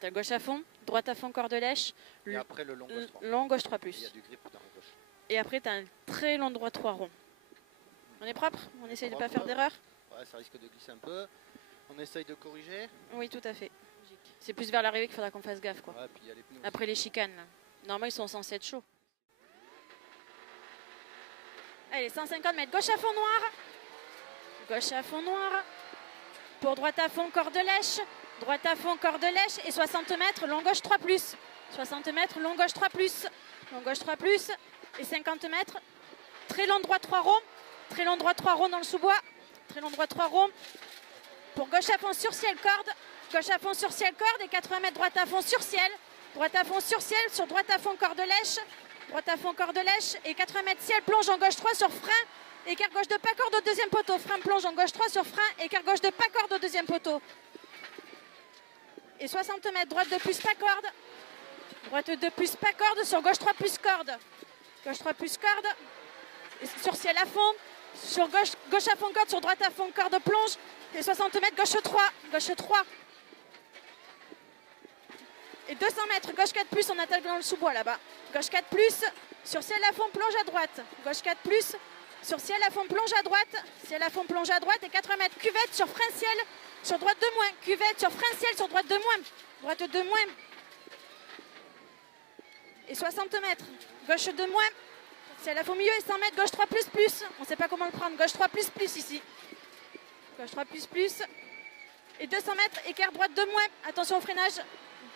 t'as gauche à fond, droite à fond, corde lèche. Et après le long gauche 3. Long gauche 3+. Il y a du grip dans la gauche. Et après, t'as un très long droit 3 rond. On est propre? On essaye de ne pas faire d'erreur? Ouais, ça risque de glisser un peu. On essaye de corriger. Oui, tout à fait. C'est plus vers l'arrivée qu'il faudra qu'on fasse gaffe, quoi. Ouais, puis il y a les pneus Après les chicanes, là. Normalement, ils sont censés être chauds. Allez, 150 mètres, gauche à fond noir. Gauche à fond noir. Pour droite à fond, corde lèche. Droite à fond, corde lèche. Et 60 mètres, long gauche 3+. 60 mètres, long gauche 3+. Long gauche 3+. Et 50 mètres, très long droit 3 rond. Très long droit 3 rond dans le sous-bois. Très long droit 3 rond. Pour gauche à fond sur ciel, corde. Gauche à fond sur ciel, corde. Et 80 mètres, droite à fond sur ciel. Droite à fond sur ciel. Sur droite à fond, corde lèche. Droite à fond, corde lèche. Et 80 mètres, ciel, plonge en gauche 3 sur frein. Écart gauche de pas corde au deuxième poteau. Frein, plonge en gauche 3 sur frein. Écart gauche de pas corde au deuxième poteau. Et 60 mètres, droite de plus pas corde. Droite de plus pas corde sur gauche 3 plus corde. Gauche 3 plus corde. Et sur ciel à fond. Sur gauche à fond corde. Sur droite à fond corde plonge. Et 60 mètres, gauche 3. Gauche 3. Et 200 mètres, gauche 4 plus. On attaque dans le sous-bois là-bas. Gauche 4 plus. Sur ciel à fond, plonge à droite. Gauche 4 plus. Sur ciel à fond, plonge à droite. Ciel à fond, plonge à droite. Et 80 mètres, cuvette sur frein ciel. Sur droite de moins. Cuvette sur frein ciel. Sur droite de moins. Droite de moins. Et 60 mètres. Gauche de moins. Ciel à fond milieu et 100 mètres. Gauche 3 plus plus. On ne sait pas comment le prendre. Gauche 3 plus plus ici. Gauche 3 plus plus. Et 200 mètres. Écart droite de moins. Attention au freinage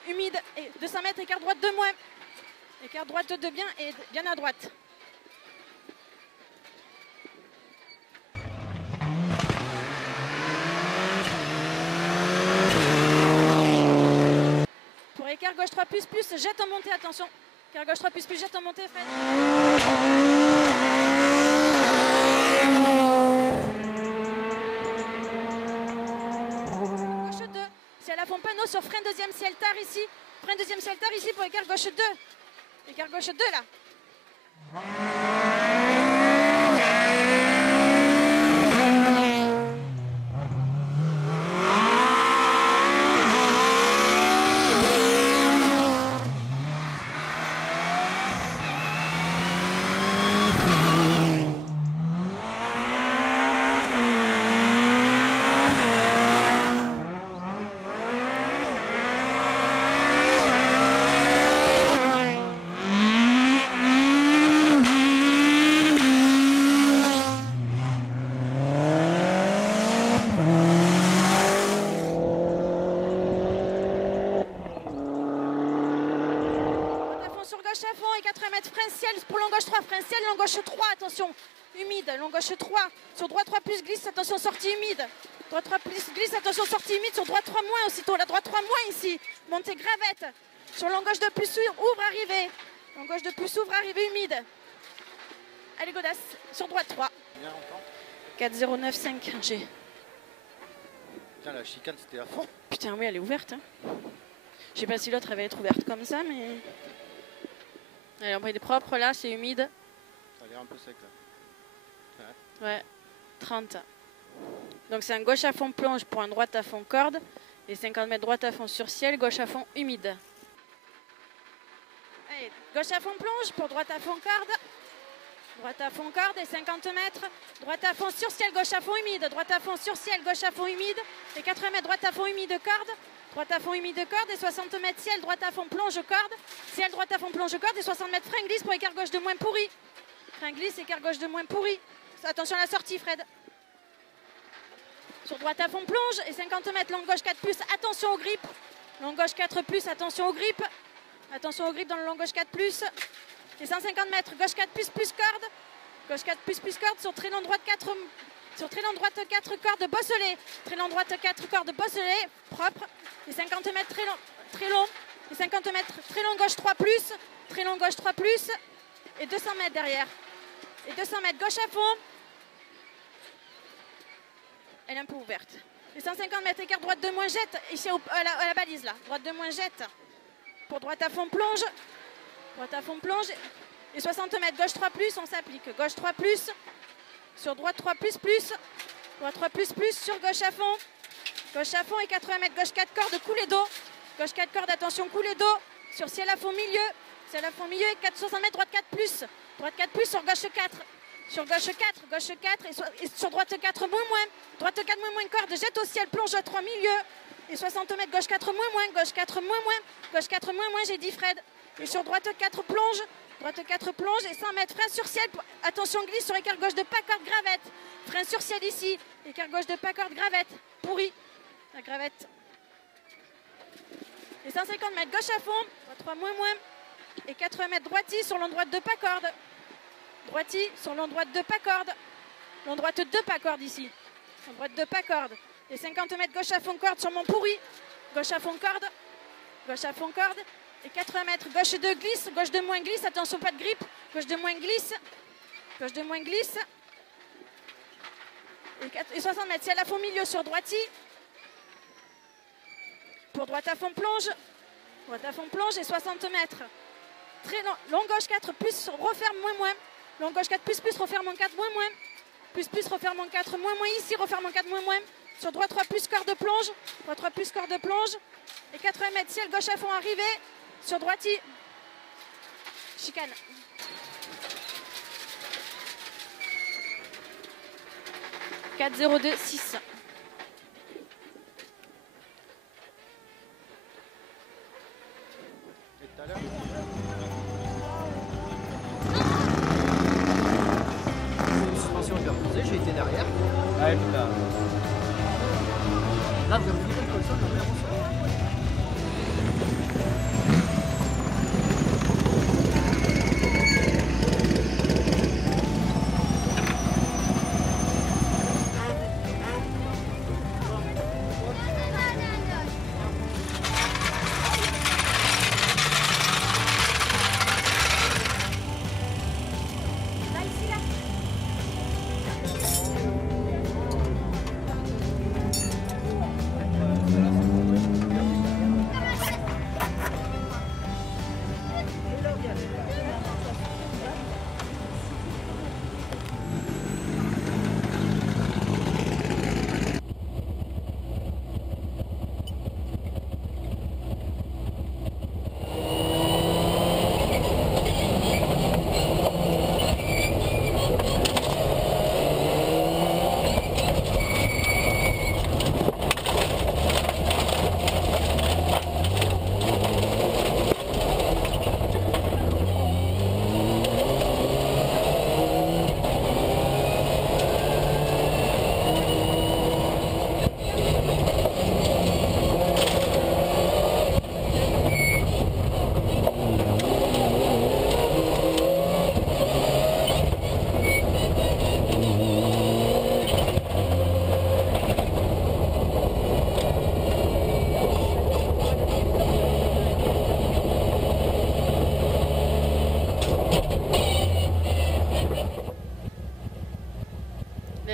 humide. Et 200 mètres. Écart droite de moins. Écart droite de bien et bien à droite. Pour écart gauche 3 plus plus, jette en montée, attention. Écart gauche 3 plus plus, jette en montée, Fred. Gauche 2, ciel à fond panneau sur frein deuxième ciel tard ici. Frein deuxième ciel tard ici pour écart gauche 2. Écart gauche 2 là. Long gauche 3, sur droite 3 plus glisse, attention sortie humide. Droite 3 plus glisse, attention sortie humide, sur droite 3 moins aussitôt, la droite 3 moins ici. Montée gravette, sur long gauche de plus ouvre arrivée. Long gauche de plus ouvre arrivée humide. Allez Godas, sur droite 3. 4,095 G. Putain, la chicane c'était à fond. Putain oui, elle est ouverte. Hein. Je sais pas si l'autre elle va être ouverte comme ça, mais... Allez, on est propre là, c'est humide. Ça a l'air un peu sec là. Ouais, 30. Donc c'est un gauche à fond plonge pour un droite à fond corde. Et 50 mètres droite à fond sur ciel, gauche à fond humide. Allez, gauche à fond plonge pour droite à fond corde. Droite à fond corde et 50 mètres. Droite à fond sur ciel, gauche à fond humide. Droite à fond sur ciel, gauche à fond humide. Et 80 mètres droite à fond humide corde. Droite à fond humide corde et 60 mètres ciel, droite à fond plonge corde. Ciel, droite à fond plonge corde et 60 mètres frein glisse pour écart gauche de moins pourri. Frein glisse, écart gauche de moins pourri. Attention à la sortie, Fred. Sur droite à fond plonge et 50 mètres, long gauche 4 plus, attention au grip. Long gauche 4 plus, attention au grip. Attention au grip dans le long gauche 4 plus. Et 150 mètres, gauche 4 plus corde. Gauche 4 plus corde sur très long droite 4. Sur très long droite 4 cordes bosselées. Très long droite 4 cordes bosselées, propre. Et 50 mètres très long. Et 50 mètres, très long gauche 3 plus. Très long gauche 3 plus. Et 200 mètres derrière. Et 200 mètres, gauche à fond. Elle est un peu ouverte. Et 150 mètres, écart droite de moins jette. Ici à la balise là. Droite de moins jette. Pour droite à fond plonge. Droite à fond plonge. Et 60 mètres, gauche 3 plus, on s'applique. Gauche 3 plus. Sur droite 3 plus plus. Droite 3 plus plus. Sur gauche à fond. Gauche à fond et 80 mètres, gauche 4 cordes, coulée d'eau. Gauche 4 cordes, attention, coulée d'eau. Sur ciel à fond milieu. Ciel à fond milieu et 460 mètres, droite 4 plus. Droite 4 plus sur gauche 4. Sur gauche 4, gauche 4 et sur droite 4 moins. Droite 4 moins corde, jette au ciel, plonge 3 milieu. Et 60 mètres, gauche 4 moins, gauche 4 moins. Gauche 4 moins, j'ai dit Fred. Et sur droite 4 plonge. Droite 4 plonge et 100 mètres, frein sur ciel. Attention, glisse sur écart gauche de pas corde, gravette. Frein sur ciel ici. Écart gauche de pas corde, gravette. Pourri. La gravette. Et 150 mètres, gauche à fond. 3 moins. Et 80 mètres, droiti sur long droite de pas corde. Droiti sur long droite de pas corde. Long droite de pas corde ici. Long droite de pas corde. Et 50 mètres, gauche à fond corde sur mon pourri. Gauche à fond corde. Gauche à fond corde. Et 80 mètres, gauche de glisse, gauche de moins glisse, attention pas de grippe, gauche de moins glisse, gauche de moins glisse. Et 60 mètres, ciel à fond milieu sur droiti. Pour droite à fond plonge, droite à fond plonge et 60 mètres. Très long, long gauche 4 plus, referme moins. Long gauche 4 plus, referme en 4 moins. Plus, referme en 4 moins, ici, referme en 4 moins. Sur droite 3 plus, corde plonge, droite 3 plus, corde plonge. Et 80 mètres, ciel gauche à fond arrivé. Sur droiti, chicane. « 4-0-2-6. » Et tout à l'heure. Suspension hyperposée, j'ai été derrière. Ouais, putain. Là, vous avez le colson, on est avancé.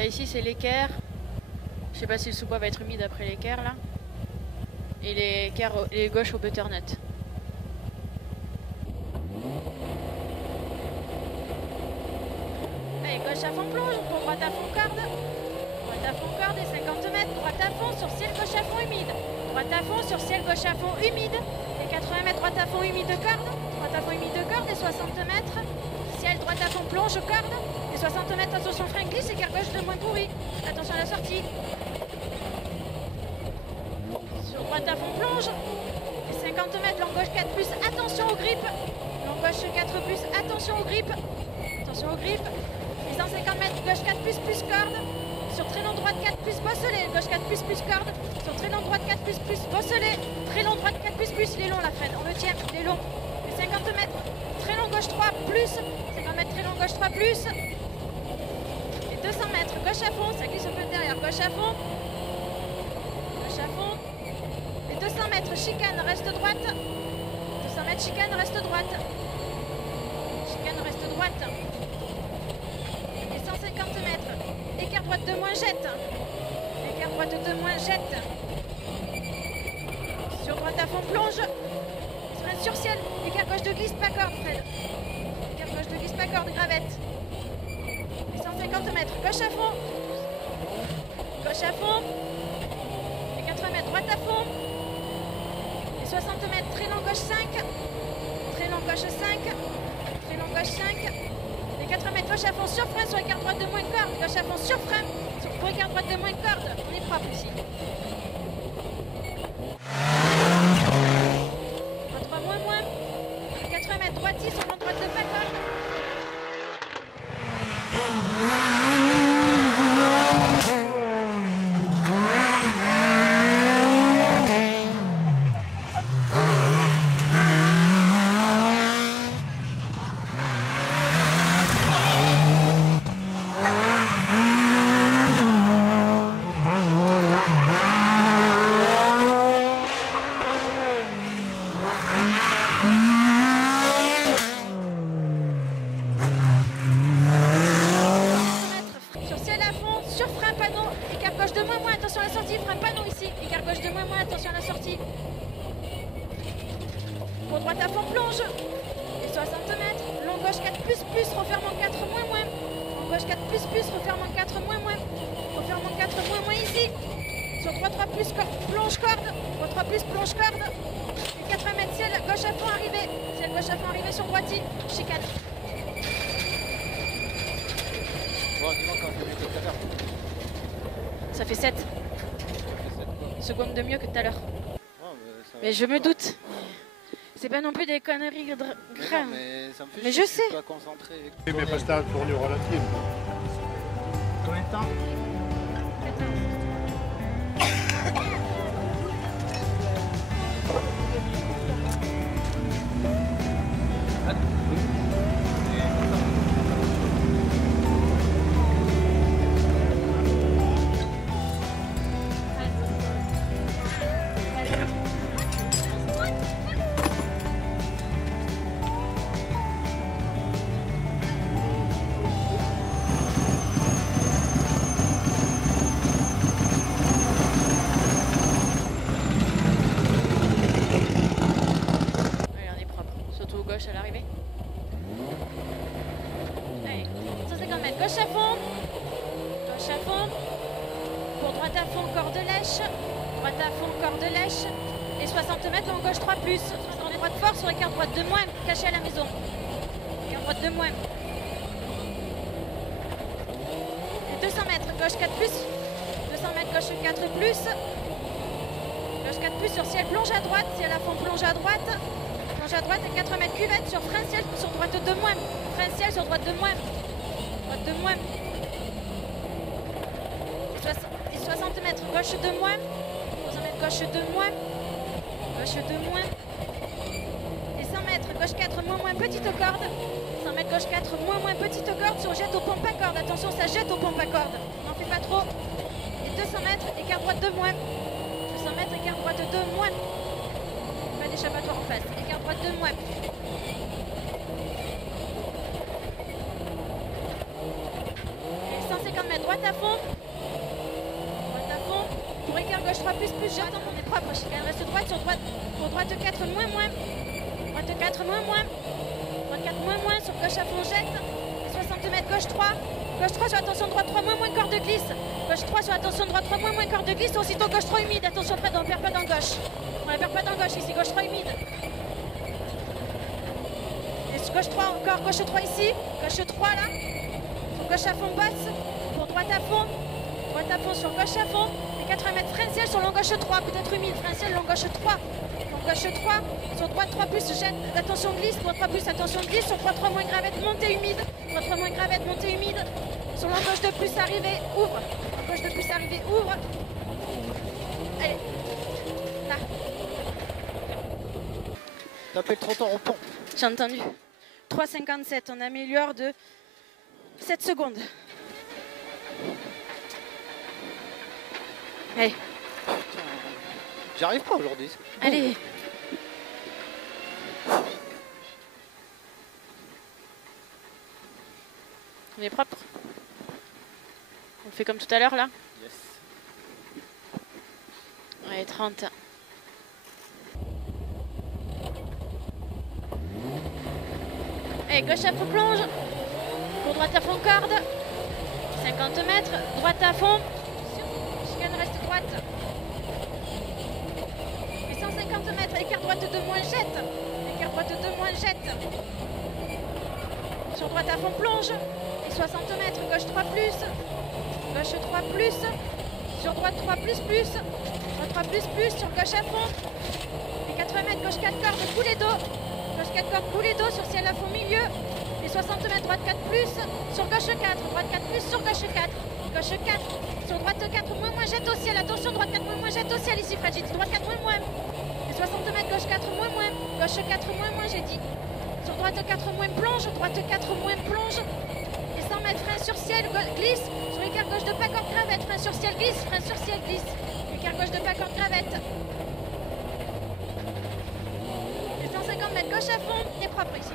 Ici c'est l'équerre. Je sais pas si le sous-bois va être humide après l'équerre là. Et l'équerre et gauche au butternut. Allez, gauche à fond plonge, pour droite à fond corde. Droite à fond corde et 50 mètres. Droite à fond sur ciel gauche à fond humide. Droite à fond sur ciel gauche à fond humide. Et 80 mètres droite à fond humide de corde. Droite à fond humide de corde et 60 mètres. Ciel droite à fond plonge corde. Et 60 mètres, attention frein glisse, écart gauche de moins pourri. Attention à la sortie. Sur droite à fond plonge. Et 50 mètres, long gauche 4 plus, attention aux grippes. Long gauche 4 plus, attention aux grippes. Attention aux grippes. Et 150 mètres, gauche 4 plus corde. Sur très long droite 4 plus, bosselet. Gauche 4 plus corde. Sur très long droite 4 plus, bosselet. Très long droite 4 plus, il est long la freine. On le tient, il est long. Et 50 mètres, très long gauche 3 plus. 50 mètres, très long gauche 3 plus. 200 mètres, gauche à fond, ça glisse un peu derrière, gauche à fond. Gauche à fond. Et 200 mètres, chicane, reste droite. 200 mètres, chicane, reste droite. Chicane, reste droite. Et 150 mètres, écart droite de moins, jette. Écart droite de moins, jette. Sur droite à fond, plonge. Frein sur ciel, écart gauche de glisse, pas corde, Fred. Écart gauche de glisse, pas corde, gravette. 150 mètres, gauche à fond. Gauche à fond. Et 80 mètres, droite à fond. Et 60 mètres, très long gauche 5. Très long gauche 5. Très long gauche 5. Les 4 mètres, gauche à fond sur frein sur écart droite de moins de corde. Gauche à fond sur frein pour écart droite de moins de corde. On est propre ici. 3 moins moins. 4 mètres, droite 10, on prend droite de pas corde. Pour droite à fond, plonge. Et 60 mètres. Long gauche 4 plus, refermant 4 moins moins. Long gauche 4 plus, refermant 4 moins moins. Refermant 4 moins moins ici. Sur 3 plus, plonge corde. 3 plus, plonge corde. Et 4 mètres, ciel gauche à fond arrivé. Ciel gauche à fond arrivé sur droitier. Chicane. Bon, dis-moi quand tu tout à l'heure. Ça fait 7 secondes de mieux que tout à l'heure. Ouais, mais je me doute. C'est pas non plus des conneries graves. Mais ça me fait mais chier, je sais. pas concentré. Oui, mais parce que t'as une tournure relative. Combien de temps? À l'arrivée. Allez, 150 mètres, gauche à fond. Gauche à fond. Pour droite à fond, corde lèche. Droite à fond, corde lèche. Et 60 mètres, en gauche 3 plus. On est droite fort sur écart droite de moins, caché à la maison. Écart droite de moins. Et 200 mètres, gauche 4 plus. 200 mètres, gauche 4 plus. Gauche 4 plus sur ciel, plonge à droite. Ciel à fond, plonge à droite. À droite et 4 mètres cuvette sur frein ciel sur droite de moins. Frein ciel sur droite de moins. Droite de moins. Et 60 mètres gauche de moins. 60 mètres gauche de moins. Gauche de moins. Et 100 mètres gauche 4 moins petite corde. 100 mètres gauche 4 moins petite corde sur jette aux pompes à corde. Attention, ça jette aux pompes à corde. N'en fais pas trop. Et 200 mètres écart droite de moins. 200 mètres écart droite de moins. Pas d'échappatoire en face. Écart droite de moins. Et 150 mètres, droite à fond. Droite à fond. Pour écart gauche 3 plus, j'attends, on est propre. Chicane reste droite sur droite. Pour droite 4 moins. Droite 4 moins. Droite 4 moins sur gauche à fond, jette. Et 60 mètres, gauche 3. Gauche 3 sur attention droite 3 moins, corde de glisse. Gauche 3 sur attention droite 3 moins, corde de glisse. Aussitôt gauche 3 humide. Attention près, on ne perd pas dans gauche. On ne perd pas dans gauche ici, gauche 3 humide. Et gauche 3 encore, gauche 3 ici. Gauche 3 là. Sur gauche à fond basse. Pour droite à fond. Droite à fond sur gauche à fond. Et 4 mètres frein ciel sur long gauche 3. Peut-être humide. Frein ciel long gauche 3. Long gauche 3. Sur droite 3 plus jette. Attention glisse. Pour 3 plus attention glisse. Sur 3 moins gravette montée humide. 3 moins gravette montée humide. Sur long gauche de plus arrivé. Ouvre. Long gauche de plus arrivé. Ouvre. Allez. Là. Tapez le trottoir au pont. J'ai entendu. 3,57. On améliore de 7 secondes. Allez. J'y arrive pas aujourd'hui. Allez. On est propre. On fait comme tout à l'heure là. Yes. Allez, 30. Allez, gauche à fond plonge. Pour droite à fond corde. 50 mètres. Droite à fond. Chicane reste droite. Et 150 50 mètres, écart droite 2 moins, jette. Écart droite 2 moins, jette. Sur droite à fond, plonge. Et 60 mètres, gauche 3 plus. Gauche 3 plus. Sur droite 3 plus plus. Droite 3 plus plus, sur gauche à fond. Et 80 mètres, gauche 4 cordes, couler d'eau. Gauche 4 cordes, couler d'eau, sur ciel à fond, milieu. Et 60 mètres, droite 4 plus. Sur gauche 4, droite 4 plus, sur gauche 4. Gauche 4, sur droite 4 moins moins, jette au ciel. Attention, droite 4 moins moins, jette au ciel ici, Fred. J'ai dit droite 4 moins moins. Et 60 mètres, gauche 4 moins moins. Gauche 4 moins moins, j'ai dit. Sur droite 4 moins, plonge. Droite 4 moins, plonge. Et 100 mètres, frein sur ciel, glisse. Sur l'écart gauche de pas corde cravette. Frein sur ciel, glisse. Frein sur ciel, glisse. Écart gauche de pas corde cravette. Et 150 mètres, gauche à fond. Et propre ici.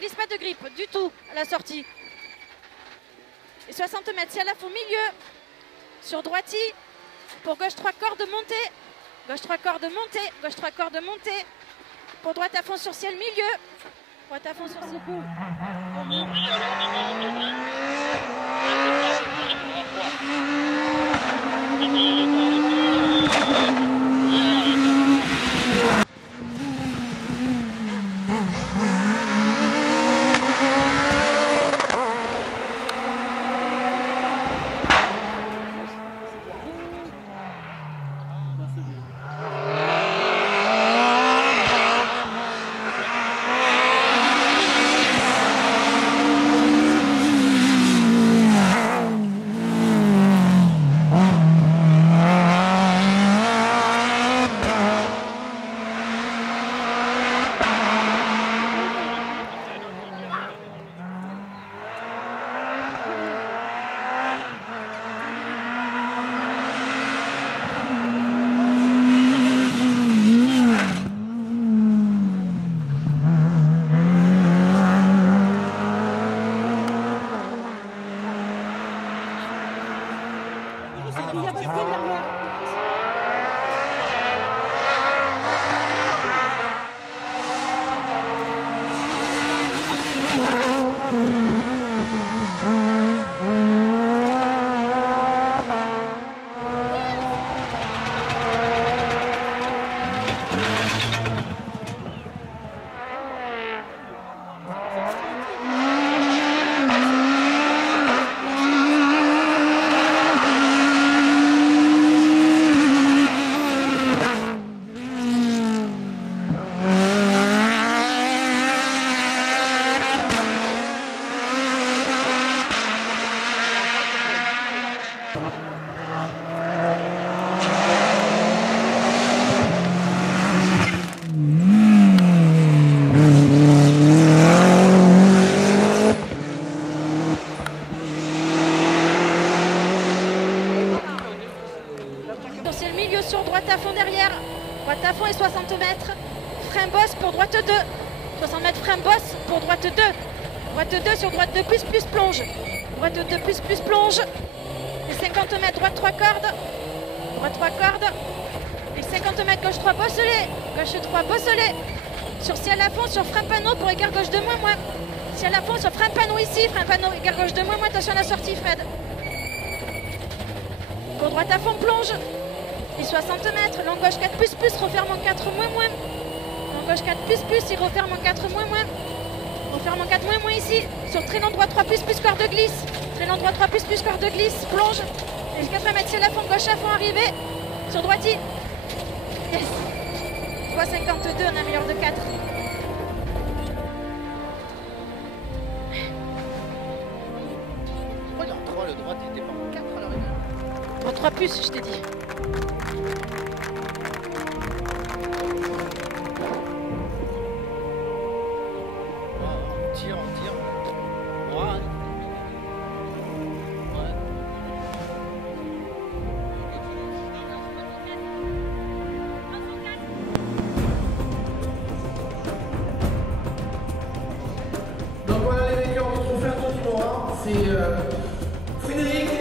Glisse pas de grippe du tout à la sortie. Et 60 mètres, ciel à fond, milieu. Sur droiti. Pour gauche 3 cordes montée. Gauche 3 cordes montée. Gauche 3 cordes montée. Pour droite à fond sur ciel, milieu. Droite à fond sur ciel. Sur droite à fond derrière, droite à fond et 60 mètres, frein bosse pour droite 2, 60 mètres frein bosse pour droite 2, droite 2 sur droite 2 plus plus plonge, droite 2 plus plus plonge, et 50 mètres droite 3 cordes, droite 3 cordes, et 50 mètres gauche 3 bosselet, gauche 3 bosselet, sur ciel à fond, sur frein panneau pour écart gauche 2 moins moins, ciel à fond sur frein panneau ici, frein panneau écart gauche 2 moins moins, attention à la sortie Fred, pour droite à fond plonge, et 60 mètres, long gauche 4 plus plus, referme en 4 moins moins. Long gauche 4 plus plus, il referme en 4 moins moins. Referme en 4 moins moins ici. Sur très long droit 3 plus plus, corde de glisse. Très long droit 3 plus plus, corde de glisse, plonge. Et 80 mètres, ciel à fond, gauche à fond, arrivé. Sur droiti. Yes. 3,52, on a meilleur de 4. Pourquoi il y a en 3, le droit était pas en 4 à l'arrivée? Droit 3 plus, je t'ai dit. On tire. Ouais. Donc voilà les meilleurs, on retrouve un continent, c'est Frédéric